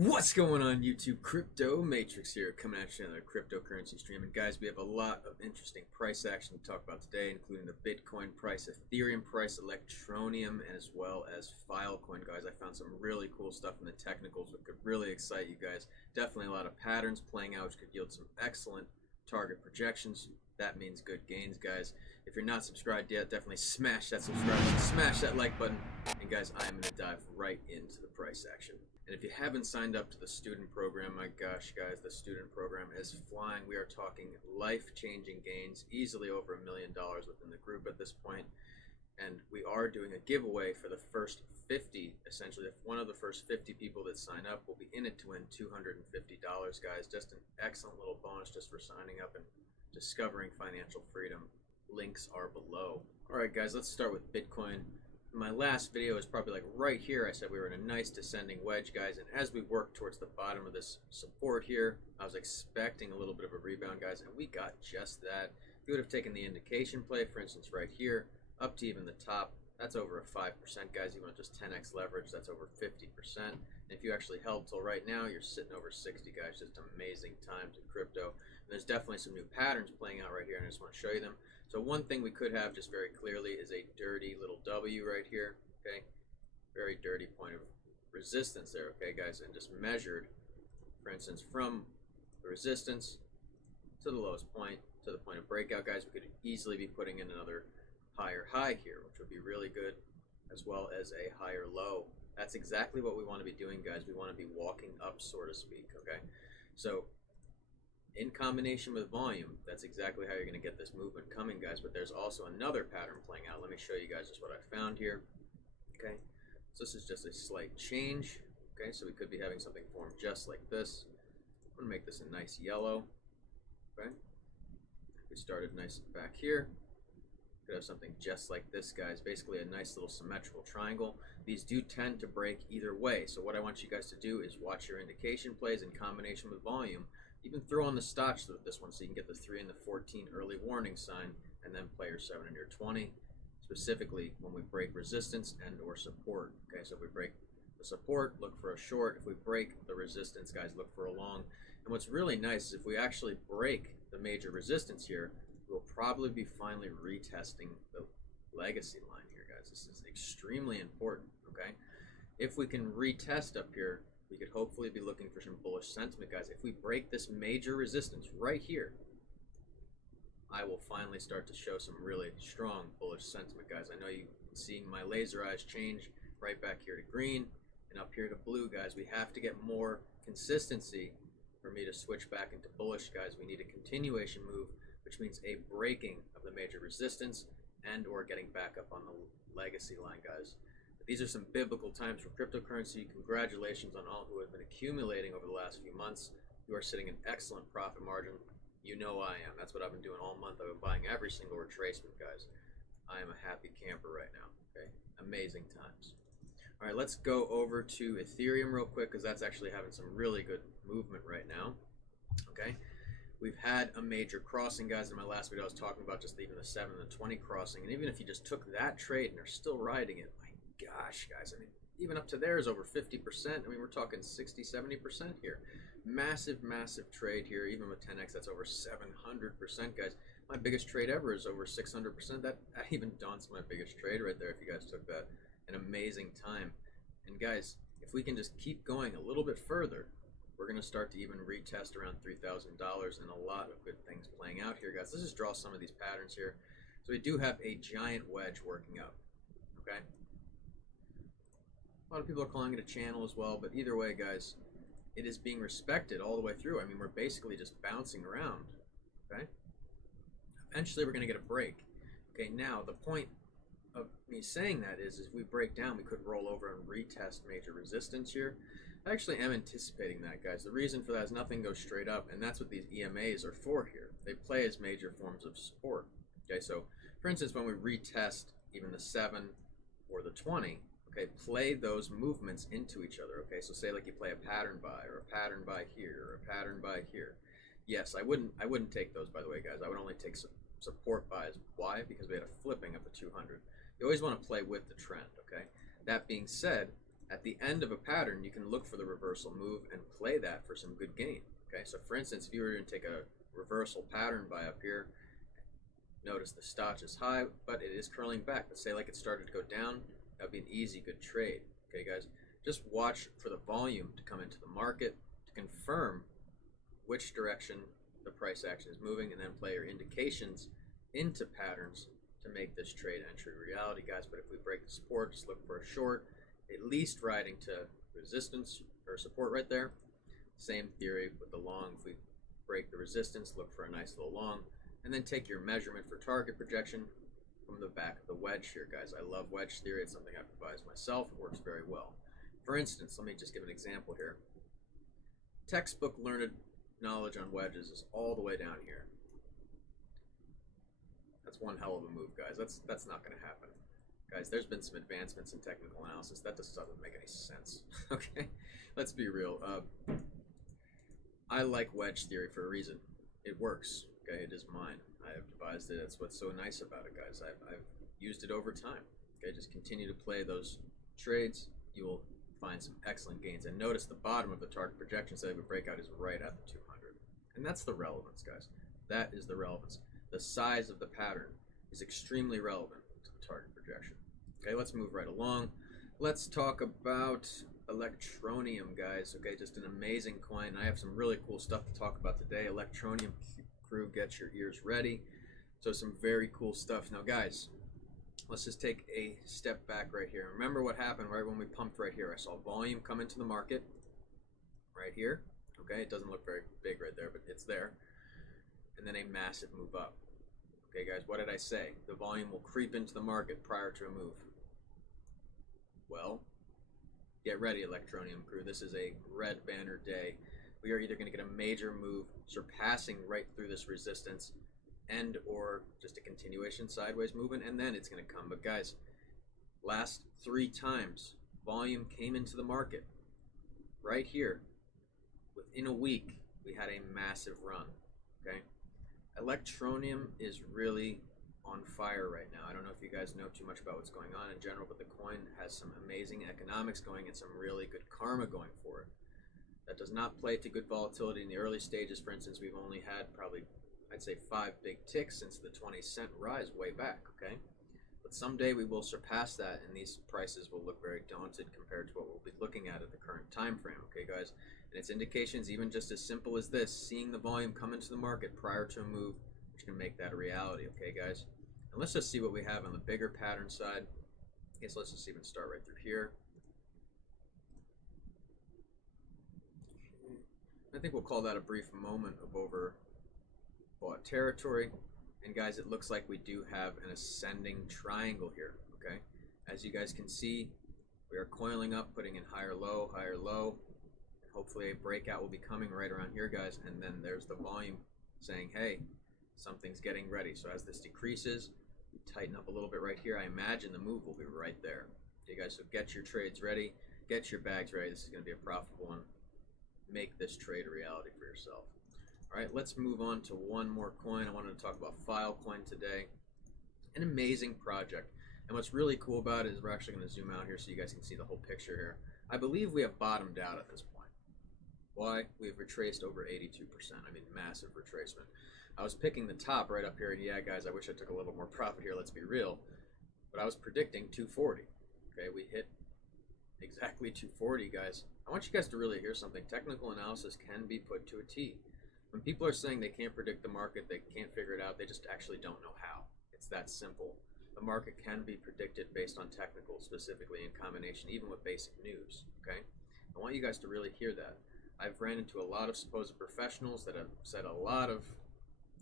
What's going on YouTube? Crypto Matrix here, coming at you another cryptocurrency stream. And guys, we have a lot of interesting price action to talk about today, including the Bitcoin price, Ethereum price, Electroneum, as well as Filecoin. Guys, I found some really cool stuff in the technicals that could really excite you guys. Definitely a lot of patterns playing out, which could yield some excellent target projections. That means good gains, guys. If you're not subscribed yet, definitely smash that subscribe button, smash that like button. And guys, I am going to dive right into the price action. And if you haven't signed up to the student program, my gosh, guys, the student program is flying. We are talking life-changing gains, easily over $1 million within the group at this point. And we are doing a giveaway for the first 50, essentially. If one of the first 50 people that sign up will be in it to win $250, guys. Just an excellent little bonus just for signing up and discovering financial freedom. Links are below. All right, guys, let's start with Bitcoin. My last video is probably like right here. I said we were in a nice descending wedge, guys, and as we work towards the bottom of this support here, I was expecting a little bit of a rebound, guys, and we got just that. If you would have taken the indication play, for instance, right here, up to even the top, that's over a 5%, guys. You want just 10x leverage, that's over 50%. And if you actually held till right now, you're sitting over 60, guys. Just amazing times in crypto. And there's definitely some new patterns playing out right here, and I just want to show you them. So one thing we could have just very clearly is a dirty little W right here, okay? Very dirty point of resistance there, okay, guys? And just measured, for instance, from the resistance to the lowest point to the point of breakout, guys, we could easily be putting in another higher high here, which would be really good, as well as a higher low. That's exactly what we want to be doing, guys. We want to be walking up, so to speak, okay? So in combination with volume, that's exactly how you're going to get this movement coming, guys. But there's also another pattern playing out. Let me show you guys just what I found here. Okay, so this is just a slight change. Okay, so we could be having something form just like this. I'm going to make this a nice yellow. Okay, we started nice back here. Could have something just like this, guys. Basically a nice little symmetrical triangle. These do tend to break either way. So what I want you guys to do is watch your indication plays in combination with volume. Even throw on the stops with this one so you can get the 3 and the 14 early warning sign, and then play your 7 and your 20, specifically when we break resistance and or support. Okay, so if we break the support, look for a short. If we break the resistance, guys, look for a long. And what's really nice is if we actually break the major resistance here, we'll probably be finally retesting the legacy line here, guys. This is extremely important, okay? If we can retest up here, we could hopefully be looking for some bullish sentiment, guys. If we break this major resistance right here, I will finally start to show some really strong bullish sentiment, guys. I know you're seeing my laser eyes change right back here to green and up here to blue, guys. We have to get more consistency for me to switch back into bullish, guys. We need a continuation move, which means a breaking of the major resistance and or getting back up on the legacy line, guys. These are some biblical times for cryptocurrency. Congratulations on all who have been accumulating over the last few months. You are sitting an excellent profit margin. You know I am. That's what I've been doing all month. I've been buying every single retracement, guys. I am a happy camper right now, okay? Amazing times. All right, let's go over to Ethereum real quick because that's actually having some really good movement right now, okay? We've had a major crossing, guys. In my last video, I was talking about just even the 7 and the 20 crossing. And even if you just took that trade and are still riding it, gosh, guys, I mean, even up to there is over 50%. I mean, we're talking 60, 70% here. Massive, massive trade here. Even with 10x, that's over 700%, guys. My biggest trade ever is over 600%. That even daunts my biggest trade right there if you guys took that. An amazing time. And guys, if we can just keep going a little bit further, we're going to start to even retest around $3,000 and a lot of good things playing out here, guys. Let's just draw some of these patterns here. So we do have a giant wedge working up, okay? A lot of people are calling it a channel as well, but either way, guys, it is being respected all the way through. I mean, we're basically just bouncing around, okay? Eventually, we're going to get a break. Okay, now, the point of me saying that is if we break down, we could roll over and retest major resistance here. I actually am anticipating that, guys. The reason for that is nothing goes straight up, and that's what these EMAs are for here. They play as major forms of support. Okay, so, for instance, when we retest even the 7 or the 20, okay, play those movements into each other. Okay, so say like you play a pattern buy or a pattern buy here or a pattern buy here. Yes, I wouldn't take those, by the way, guys. I would only take support buys. Why? Because we had a flipping of the 200. You always want to play with the trend. Okay. That being said, At the end of a pattern, you can look for the reversal move and play that for some good gain. Okay, so for instance, if you were to take a reversal pattern by up here, notice the stotch is high, but it is curling back. Let's say like it started to go down, that would be an easy, good trade. Okay, guys, just watch for the volume to come into the market to confirm which direction the price action is moving, and then play your indications into patterns to make this trade entry reality, guys. But if we break the support, just look for a short, at least riding to resistance or support right there. Same theory with the long. If we break the resistance, look for a nice little long, and then take your measurement for target projection from the back of the wedge here, guys. I love wedge theory. It's something I've devised myself. It works very well. For instance, let me just give an example here. Textbook learned knowledge on wedges is all the way down here. That's one hell of a move, guys. That's not going to happen. Guys, there's been some advancements in technical analysis. That just doesn't make any sense. Okay? Let's be real. I like wedge theory for a reason. It works. Okay? It is mine. I have devised it. That's what's so nice about it, guys. I've used it over time. Okay? Just continue to play those trades. You will find some excellent gains. And notice the bottom of the target projection setting of a breakout is right at the 200. And that's the relevance, guys. That is the relevance. The size of the pattern is extremely relevant to the target projection. Okay, let's move right along. Let's talk about Electroneum, guys. Okay, just an amazing coin. I have some really cool stuff to talk about today. Electroneum crew, get your ears ready. So some very cool stuff. Now, guys, let's just take a step back right here. Remember what happened right when we pumped right here. I saw volume come into the market right here. Okay, it doesn't look very big right there, but it's there. And then a massive move up. Okay, guys, what did I say? The volume will creep into the market prior to a move. Well, get ready, Electroneum crew. This is a red banner day. We are either going to get a major move surpassing right through this resistance and or just a continuation sideways movement, and then it's going to come. But guys, last 3 times volume came into the market right here. Within a week, we had a massive run. Okay, Electroneum is really on fire right now. I don't know if you guys know too much about what's going on in general, but the coin has some amazing economics going and some really good karma going for it. That does not play to good volatility in the early stages. For instance, we've only had probably, I'd say, 5 big ticks since the 20-cent rise way back, okay? But someday we will surpass that, and these prices will look very daunted compared to what we'll be looking at the current time frame, okay, guys? And it's indications, even just as simple as this, seeing the volume come into the market prior to a move, which can make that a reality, okay, guys? And let's just see what we have on the bigger pattern side. Okay, so let's just even start right through here. I think we'll call that a brief moment of overbought territory. And guys, it looks like we do have an ascending triangle here, okay? As you guys can see, we are coiling up, putting in higher low, and hopefully a breakout will be coming right around here, guys. And then there's the volume saying, hey, something's getting ready. So as this decreases, we tighten up a little bit right here. I imagine the move will be right there. Okay, guys, so get your trades ready, get your bags ready. This is going to be a profitable one. Make this trade a reality for yourself. All right, let's move on to one more coin. I wanted to talk about Filecoin today. An amazing project. And what's really cool about it is we're actually going to zoom out here so you guys can see the whole picture here. I believe we have bottomed out at this point. Why? We've retraced over 82%. I mean, massive retracement. I was picking the top right up here, and yeah, guys, I wish I took a little more profit here, let's be real. But I was predicting 240. Okay, we hit exactly 240, guys. I want you guys to really hear something. Technical analysis can be put to a T. When people are saying they can't predict the market, they can't figure it out, they just actually don't know how. It's that simple. The market can be predicted based on technical, specifically in combination, even with basic news, okay? I want you guys to really hear that. I've ran into a lot of supposed professionals that have said a lot of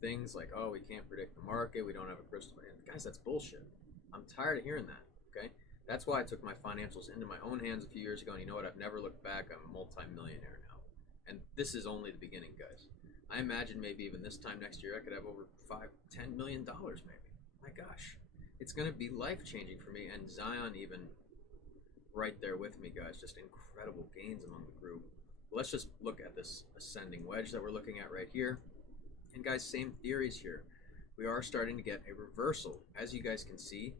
things like, oh, we can't predict the market, we don't have a crystal ball. Guys, that's bullshit. I'm tired of hearing that, okay? That's why I took my financials into my own hands a few years ago, and you know what? I've never looked back. I'm a multi-millionaire now. And this is only the beginning, guys. I imagine maybe even this time next year I could have over $5–10 million maybe. My gosh. It's going to be life-changing for me, and Zion even right there with me, guys. Just incredible gains among the group. Let's just look at this ascending wedge that we're looking at right here. And guys, same theories here. We are starting to get a reversal. As you guys can see,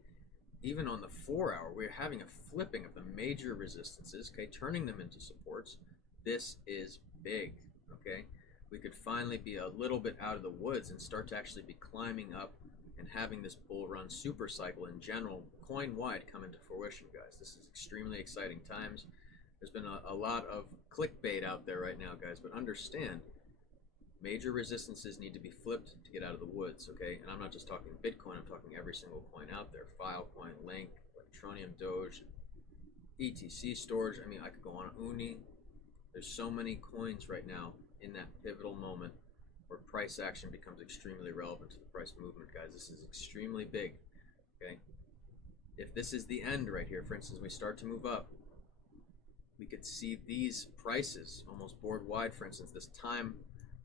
even on the 4 hour, we're having a flipping of the major resistances, okay, turning them into supports. This is big, okay? We could finally be a little bit out of the woods and start to actually be climbing up and having this bull run super cycle in general, coin-wide, come into fruition, guys. This is extremely exciting times. There's been a lot of clickbait out there right now, guys, but understand, major resistances need to be flipped to get out of the woods, okay? And I'm not just talking Bitcoin, I'm talking every single coin out there. Filecoin, Link, Electroneum, Doge, ETC storage. I mean, I could go on. Uni. There's so many coins right now in that pivotal moment where price action becomes extremely relevant to the price movement, guys. This is extremely big, okay? If this is the end right here, for instance, we start to move up, we could see these prices almost board wide, for instance, this time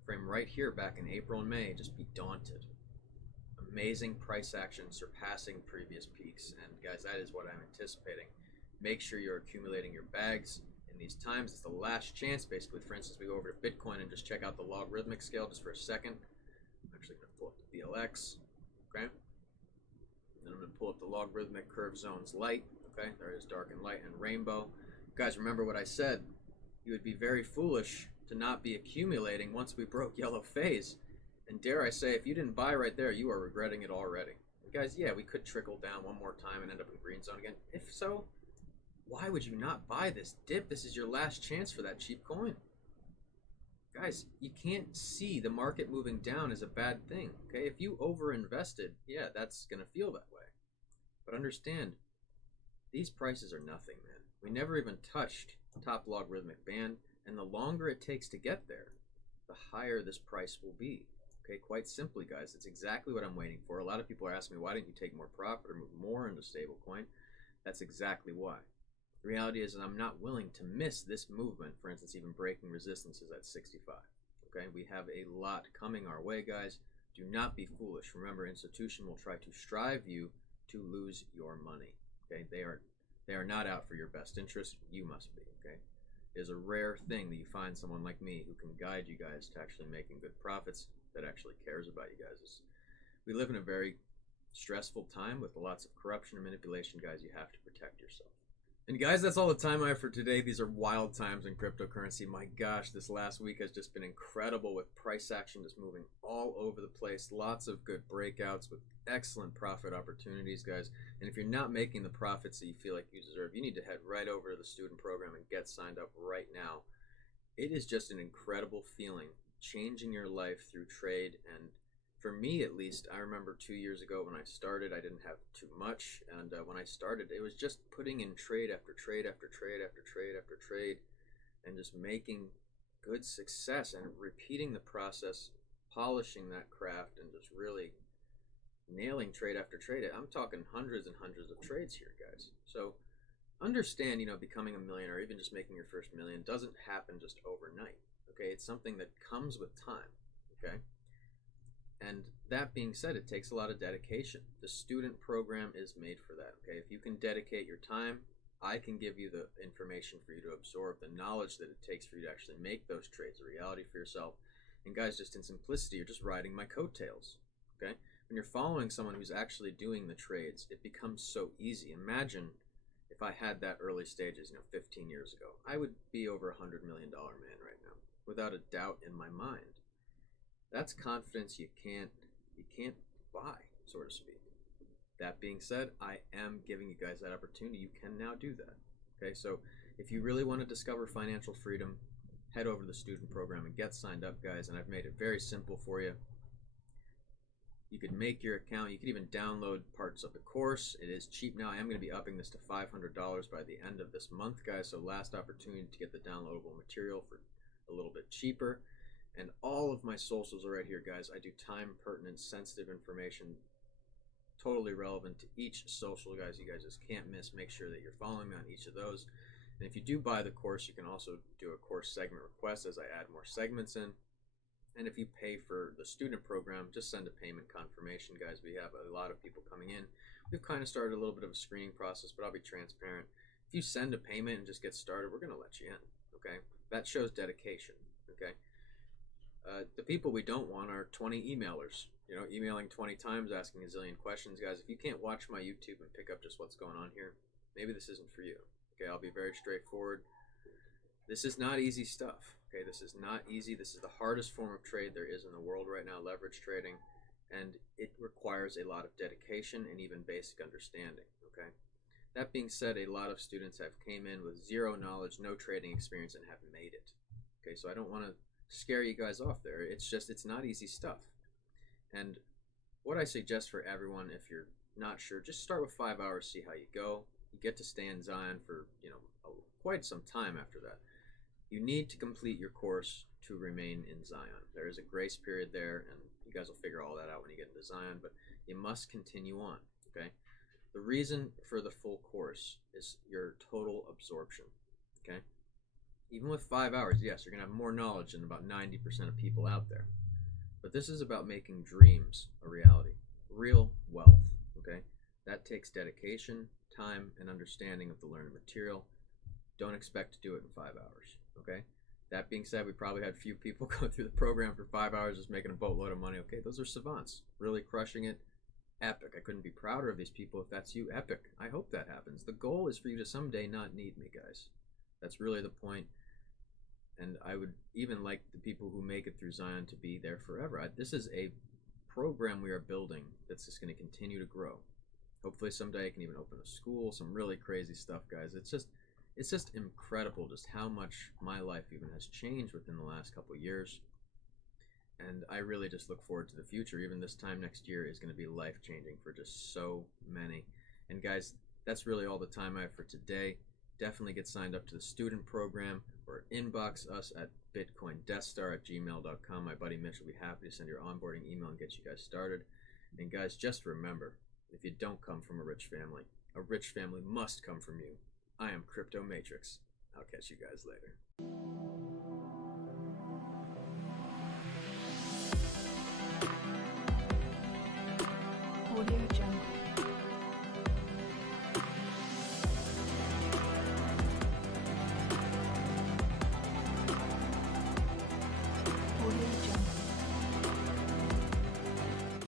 frame right here back in April and May, just be daunted. Amazing price action surpassing previous peaks. And guys, that is what I'm anticipating. Make sure you're accumulating your bags in these times. It's the last chance, basically. For instance, we go over to Bitcoin and just check out the logarithmic scale just for a second. I'm actually going to pull up the BLX, okay? Then I'm going to pull up the logarithmic curve zones light, okay? There it is, dark and light and rainbow. Guys, remember what I said. You would be very foolish to not be accumulating once we broke yellow phase. And dare I say, if you didn't buy right there, you are regretting it already. And guys, yeah, we could trickle down one more time and end up in green zone again. If so, why would you not buy this dip? This is your last chance for that cheap coin. Guys, you can't see the market moving down as a bad thing, okay? If you over-invested, yeah, that's going to feel that way. But understand, these prices are nothing, man. We never even touched top logarithmic band, and the longer it takes to get there, the higher this price will be. Okay, quite simply, guys, it's exactly what I'm waiting for. A lot of people are asking me, why didn't you take more profit or move more into stablecoin? That's exactly why. The reality is that I'm not willing to miss this movement, for instance, even breaking resistances at 65. Okay, we have a lot coming our way, guys. Do not be foolish. Remember, institution will try to strive you to lose your money. Okay, they are not out for your best interest. You must be. Okay, it is a rare thing that you find someone like me who can guide you guys to actually making good profits, that actually cares about you guys. We live in a very stressful time with lots of corruption and manipulation, guys. You have to protect yourself. And guys, that's all the time I have for today. These are wild times in cryptocurrency. My gosh, this last week has just been incredible with price action just moving all over the place. Lots of good breakouts with excellent profit opportunities, guys. And if you're not making the profits that you feel like you deserve, you need to head right over to the student program and get signed up right now. It is just an incredible feeling, changing your life through trade. And for me, at least, I remember 2 years ago when I started, I didn't have too much. And when I started, it was just putting in trade after trade after trade after trade after trade and just making good success and repeating the process, polishing that craft, and just really nailing trade after trade. I'm talking hundreds and hundreds of trades here, guys. So understand, becoming a millionaire, even just making your first million, doesn't happen just overnight. Okay, it's something that comes with time. Okay. And that being said, it takes a lot of dedication. The student program is made for that, okay? If you can dedicate your time, I can give you the information for you to absorb, the knowledge that it takes for you to actually make those trades a reality for yourself. And guys, just in simplicity, you're just riding my coattails, okay? When you're following someone who's actually doing the trades, it becomes so easy. Imagine if I had that early stages, 15 years ago. I would be over $100 million man right now, without a doubt in my mind. That's confidence you can't buy, so to speak. That being said, I am giving you guys that opportunity. You can now do that. Okay, so if you really want to discover financial freedom, head over to the student program and get signed up, guys. And I've made it very simple for you. You can make your account. You can even download parts of the course. It is cheap now. I am going to be upping this to $500 by the end of this month, guys. So last opportunity to get the downloadable material for a little bit cheaper. And all of my socials are right here, guys. I do time pertinent, sensitive information, totally relevant to each social, guys. You guys just can't miss. Make sure that you're following me on each of those. And if you do buy the course, you can also do a course segment request as I add more segments in. And if you pay for the student program, just send a payment confirmation, guys. We have a lot of people coming in. We've kind of started a little bit of a screening process, but I'll be transparent. If you send a payment and just get started, we're going to let you in, okay? That shows dedication, okay? The people we don't want are 20 emailers. emailing 20 times, asking a zillion questions. Guys, if you can't watch my YouTube and pick up just what's going on here, maybe this isn't for you. Okay, I'll be very straightforward. This is not easy stuff. Okay, this is not easy. This is the hardest form of trade there is in the world right now, leverage trading, and it requires a lot of dedication and even basic understanding. Okay, that being said, a lot of students have came in with zero knowledge, no trading experience, and have made it. Okay, so I don't want to scare you guys off there. It's not easy stuff. And what I suggest for everyone, if you're not sure, just start with 5 hours, see how you go. You get to stay in Zion for quite some time after that. You need to complete your course to remain in Zion. There is a grace period there, and you guys will figure all that out when you get into Zion, but you must continue on, okay? The reason for the full course is your total absorption, okay? Even with 5 hours, yes, you're going to have more knowledge than about 90% of people out there. But this is about making dreams a reality, real wealth, okay? That takes dedication, time, and understanding of the learned material. Don't expect to do it in 5 hours, okay? That being said, we probably had few people go through the program for 5 hours just making a boatload of money. Okay, those are savants, really crushing it. Epic. I couldn't be prouder of these people. If that's you, epic. I hope that happens. The goal is for you to someday not need me, guys. That's really the point. And I would even like the people who make it through Zion to be there forever. This is a program we are building that's just going to continue to grow. Hopefully someday I can even open a school, some really crazy stuff, guys. It's just incredible just how much my life even has changed within the last couple of years. And I really just look forward to the future. Even this time next year is going to be life-changing for just so many. And guys, that's really all the time I have for today. Definitely get signed up to the student program or inbox us at bitcoindeathstar@gmail.com. My buddy Mitch will be happy to send your onboarding email and get you guys started. And guys, just remember, if you don't come from a rich family must come from you. I am Crypto Matrix. I'll catch you guys later.